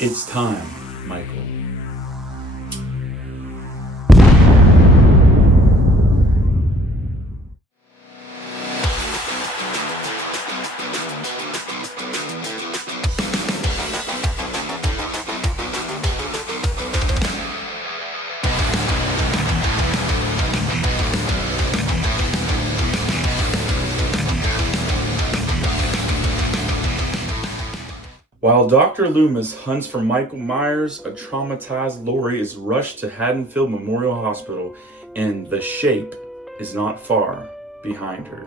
It's time, Michael. While Dr. Loomis hunts for Michael Myers, a traumatized Laurie is rushed to Haddonfield Memorial Hospital, and the Shape is not far behind her.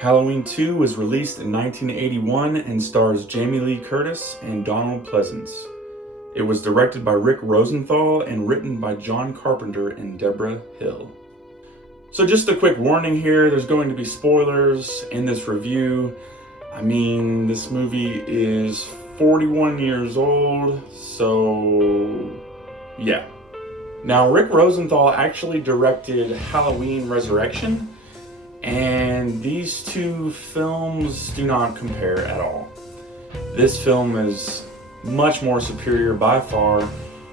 Halloween 2 was released in 1981 and stars Jamie Lee Curtis and Donald Pleasance. It was directed by Rick Rosenthal and written by John Carpenter and Deborah Hill. So just a quick warning here, there's going to be spoilers in this review. I mean, this movie is 41 years old, so yeah. Now, Rick Rosenthal actually directed Halloween Resurrection, and these two films do not compare at all. This film is much more superior by far,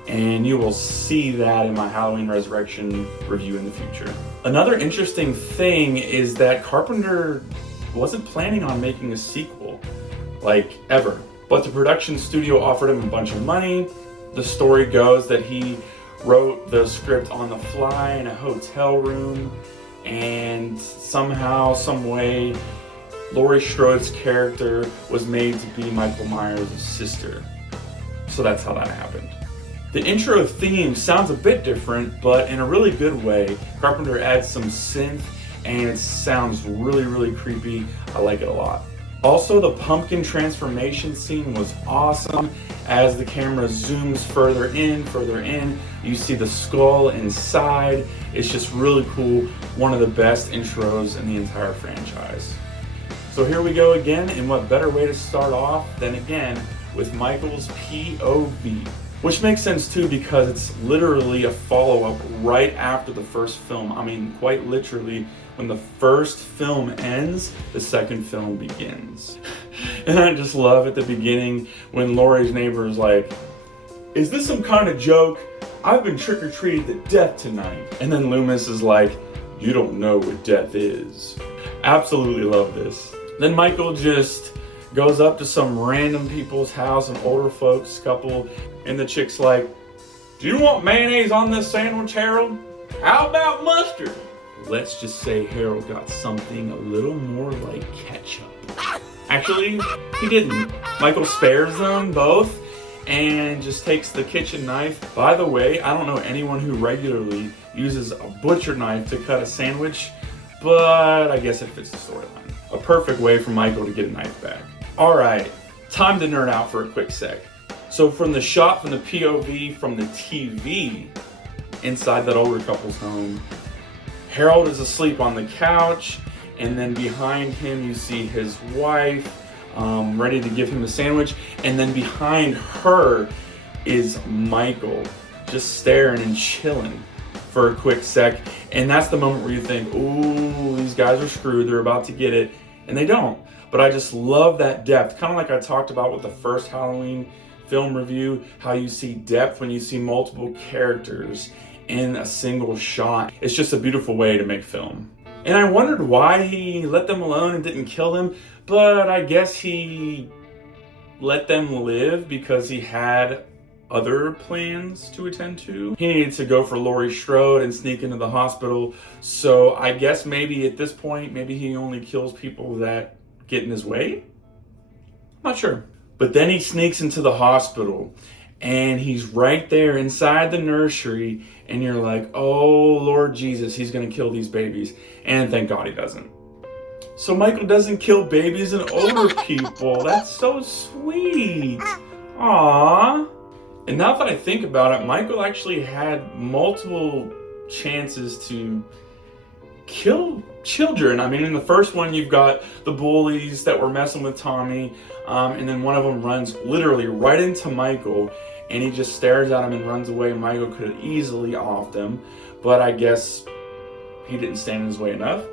and you will see that in my Halloween Resurrection review in the future. Another interesting thing is that Carpenter wasn't planning on making a sequel, like ever. But the production studio offered him a bunch of money. The story goes that he wrote the script on the fly in a hotel room, and somehow, some way, Laurie Strode's character was made to be Michael Myers' sister. So that's how that happened. The intro theme sounds a bit different, but in a really good way. Carpenter adds some synth, and it sounds really, really creepy. I like it a lot. Also, the pumpkin transformation scene was awesome. As the camera zooms further in, you see the skull inside. It's just really cool. One of the best intros in the entire franchise. So here we go again, and what better way to start off than again with Michael's POV. Which makes sense too, because it's literally a follow-up right after the first film. I mean, quite literally, when the first film ends, the second film begins. And I just love at the beginning when Laurie's neighbor is like, "Is this some kind of joke? I've been trick-or-treated to death tonight." And then Loomis is like, "You don't know what death is." Absolutely love this. Then Michael just goes up to some random people's house, an older folks couple, and the chick's like, "Do you want mayonnaise on this sandwich, Harold? How about mustard?" Let's just say Harold got something a little more like ketchup. Actually, he didn't. Michael spares them both and just takes the kitchen knife. By the way, I don't know anyone who regularly uses a butcher knife to cut a sandwich, but I guess it fits the storyline. A perfect way for Michael to get a knife back. Alright, time to nerd out for a quick sec. So from the shot, from the POV, from the TV, inside that older couple's home, Harold is asleep on the couch, and then behind him you see his wife ready to give him a sandwich, and then behind her is Michael just staring and chilling for a quick sec, and that's the moment where you think, ooh, these guys are screwed, they're about to get it, and they don't. But I just love that depth, kind of like I talked about with the first Halloween film review, how you see depth when you see multiple characters in a single shot. It's just a beautiful way to make film. And I wondered why he let them alone and didn't kill them, but I guess he let them live because he had other plans to attend to. He needed to go for Laurie Strode and sneak into the hospital, so I guess maybe at this point, maybe he only kills people that get in his way? I'm not sure. But then he sneaks into the hospital, and he's right there inside the nursery, and you're like, oh Lord Jesus, he's gonna kill these babies. And thank God he doesn't. So Michael doesn't kill babies and older people. That's so sweet. Aww. And now that I think about it, Michael actually had multiple chances to kill children. I mean, in the first one, you've got the bullies that were messing with Tommy, and then one of them runs literally right into Michael, and he just stares at him and runs away. Michael could have easily offed him, but I guess he didn't stand in his way enough.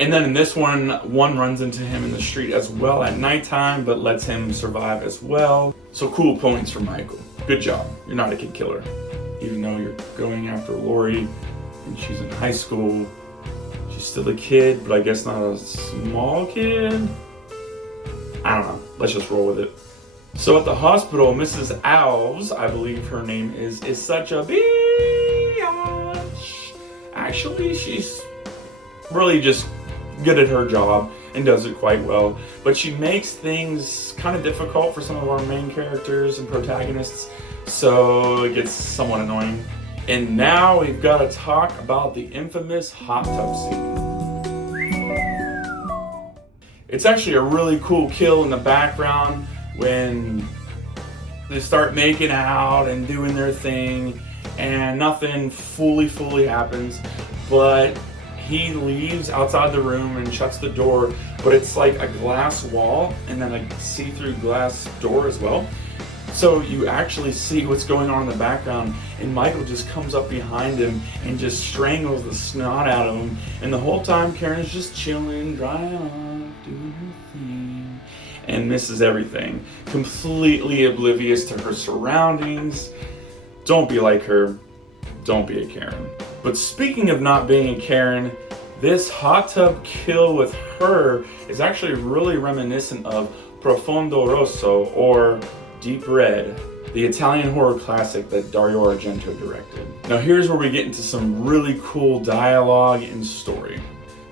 And then in this one runs into him in the street as well at nighttime, but lets him survive as well. So cool points for Michael. Good job. You're not a kid killer. Even though you're going after Lori and she's in high school, she's still a kid, but I guess not a small kid. I don't know. Let's just roll with it. So at the hospital, Mrs. Alves, I believe her name is such a bitch. Actually, she's really just good at her job and does it quite well. But she makes things kind of difficult for some of our main characters and protagonists, so it gets somewhat annoying. And now we've got to talk about the infamous hot tub scene. It's actually a really cool kill in the background when they start making out and doing their thing and nothing fully happens, but he leaves outside the room and shuts the door, but it's like a glass wall and then a see-through glass door as well. So you actually see what's going on in the background, and Michael just comes up behind him and just strangles the snot out of him. And the whole time Karen is just chilling, drying off, doing her thing, and misses everything. Completely oblivious to her surroundings. Don't be like her. Don't be a Karen. But speaking of not being a Karen, this hot tub kill with her is actually really reminiscent of Profondo Rosso, or Deep Red, the Italian horror classic that Dario Argento directed. Now here's where we get into some really cool dialogue and story.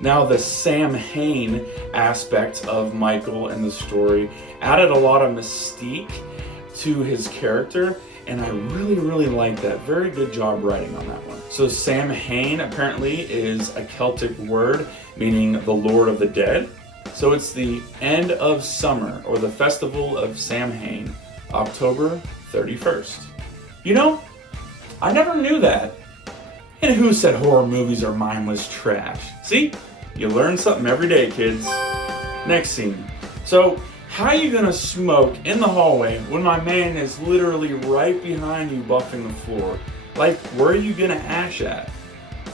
Now the Sam Hain aspect of Michael in the story added a lot of mystique to his character, and I really like that. Very good job writing on that one. So Sam Hain apparently is a Celtic word meaning the Lord of the Dead. So it's the end of summer, or the festival of Sam Hain, October 31st. You know, I never knew that. And who said horror movies are mindless trash? See? You learn something every day, kids. Next scene. So, how you gonna smoke in the hallway when my man is literally right behind you buffing the floor? Like, where are you gonna ash at?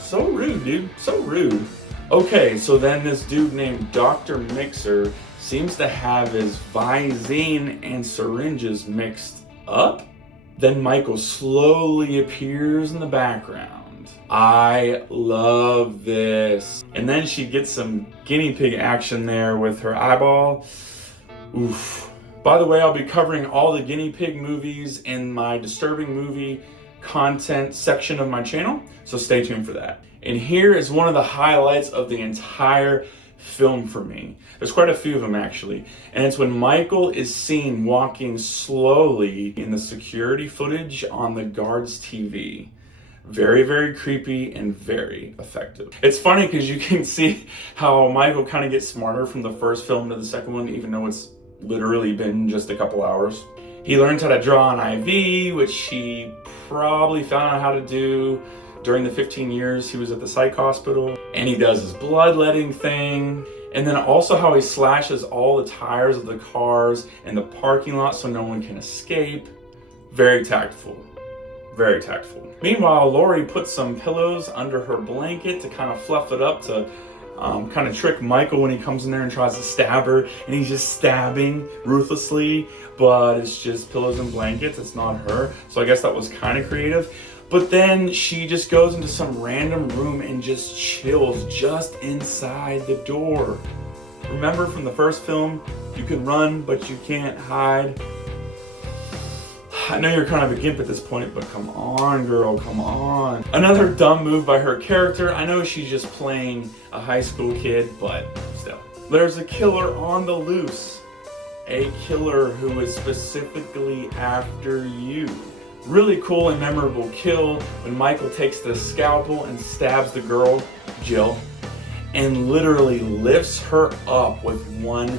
So rude, dude. So rude. Okay, so then this dude named Dr. Mixer seems to have his Visine and syringes mixed up. Then Michael slowly appears in the background. I love this. And then she gets some guinea pig action there with her eyeball. Oof. By the way, I'll be covering all the guinea pig movies in my disturbing movie content section of my channel, so stay tuned for that. And here is one of the highlights of the entire film for me. There's quite a few of them actually, and it's when Michael is seen walking slowly in the security footage on the guard's TV. Very creepy and very effective. It's funny because you can see how Michael kind of gets smarter from the first film to the second one, even though it's literally been just a couple hours. He learns how to draw an IV, which he probably found out how to do during the 15 years he was at the psych hospital. And he does his bloodletting thing. And then also how he slashes all the tires of the cars in the parking lot so no one can escape. Very tactful. Very tactful. Meanwhile, Lori puts some pillows under her blanket to kind of fluff it up to kind of trick Michael when he comes in there and tries to stab her, and he's just stabbing ruthlessly, but it's just pillows and blankets, it's not her. So I guess that was kind of creative. But then she just goes into some random room and just chills just inside the door. Remember from the first film, you can run, but you can't hide. I know you're kind of a gimp at this point, but come on, girl, come on. Another dumb move by her character. I know she's just playing a high school kid, but still. There's a killer on the loose. A killer who is specifically after you. Really cool and memorable kill when Michael takes the scalpel and stabs the girl, Jill, and literally lifts her up with one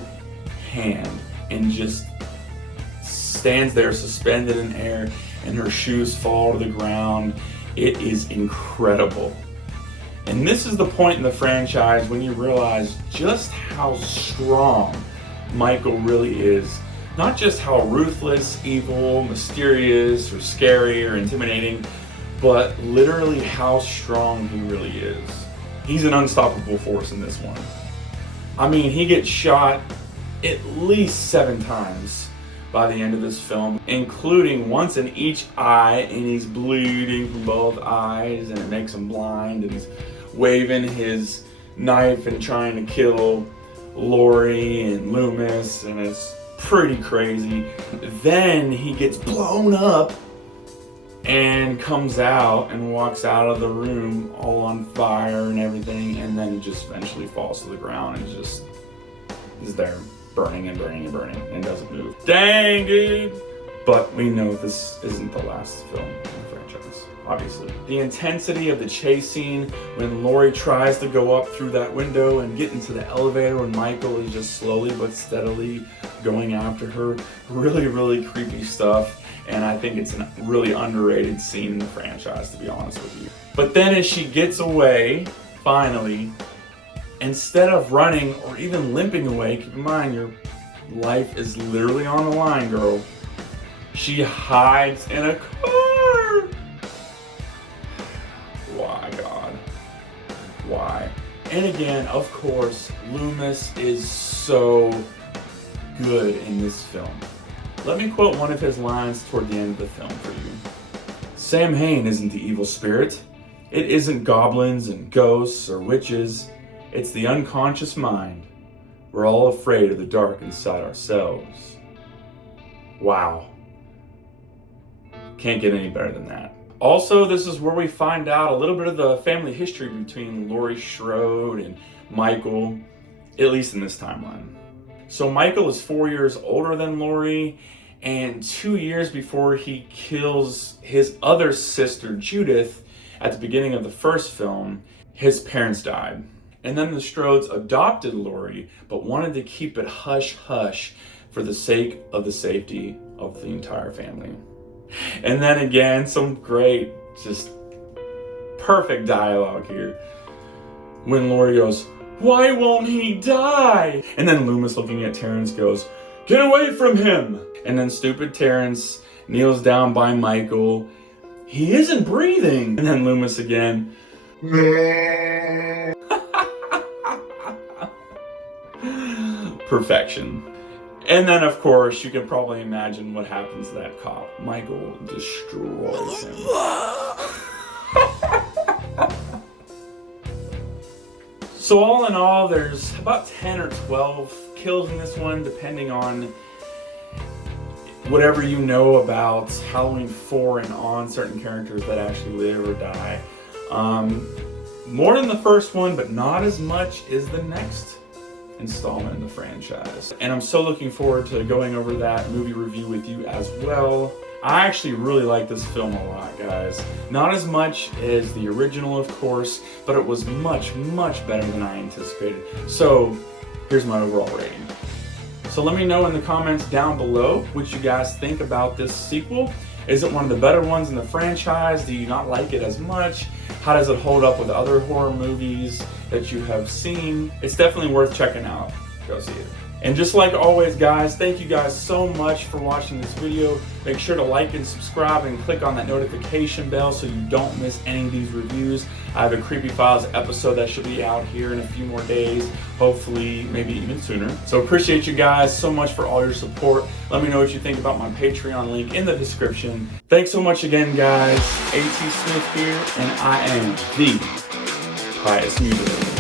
hand and just stands there suspended in air, and her shoes fall to the ground. It is incredible. And this is the point in the franchise when you realize just how strong Michael really is. Not just how ruthless, evil, mysterious, or scary, or intimidating, but literally how strong he really is. He's an unstoppable force in this one. I mean, he gets shot at least 7 times by the end of this film, including once in each eye, and he's bleeding from both eyes, and it makes him blind, and he's waving his knife and trying to kill Laurie and Loomis, and it's pretty crazy. Then he gets blown up and comes out and walks out of the room all on fire and everything, and then just eventually falls to the ground and just is there burning and burning and burning and doesn't move. Dang, dude! But we know this isn't the last film in the franchise, obviously. The intensity of the chase scene when Laurie tries to go up through that window and get into the elevator when Michael is just slowly but steadily going after her. Really, really creepy stuff. And I think it's a really underrated scene in the franchise, to be honest with you. But then as she gets away, finally, instead of running or even limping away, keep in mind your life is literally on the line, girl. She hides in a car. Why, God? Why? And again, of course, Loomis is so good in this film. Let me quote one of his lines toward the end of the film for you. Sam Hain isn't the evil spirit. It isn't goblins and ghosts or witches. It's the unconscious mind. We're all afraid of the dark inside ourselves. Wow. Can't get any better than that. Also, this is where we find out a little bit of the family history between Laurie Strode and Michael, at least in this timeline. So Michael is 4 years older than Laurie, and 2 years before he kills his other sister, Judith, at the beginning of the first film, his parents died. And then the Strodes adopted Laurie, but wanted to keep it hush-hush for the sake of the safety of the entire family. And then again, some great, just perfect dialogue here. When Laurie goes, "Why won't he die?" And then Loomis, looking at Terrence, goes, "Get away from him!" And then stupid Terrence kneels down by Michael. "He isn't breathing!" And then Loomis again. Perfection. And then, of course, you can probably imagine what happens to that cop. Michael destroys him. So all in all, there's about 10 or 12 kills in this one, depending on whatever you know about Halloween 4 and on, certain characters that actually live or die. More than the first one, but not as much as the next installment in the franchise. And I'm so looking forward to going over that movie review with you as well. I actually really like this film a lot, guys. Not as much as the original, of course, but it was much, much better than I anticipated. So here's my overall rating. So let me know in the comments down below what you guys think about this sequel. Is it one of the better ones in the franchise? Do you not like it as much? How does it hold up with other horror movies that you have seen? It's definitely worth checking out. Go see it. And just like always, guys, thank you guys so much for watching this video. Make sure to like and subscribe and click on that notification bell so you don't miss any of these reviews. I have a Creepy Files episode that should be out here in a few more days, hopefully maybe even sooner. So appreciate you guys so much for all your support. Let me know what you think about my Patreon link in the description. Thanks so much again, guys. A.T. Smith here, and I am the Pious Mutilator.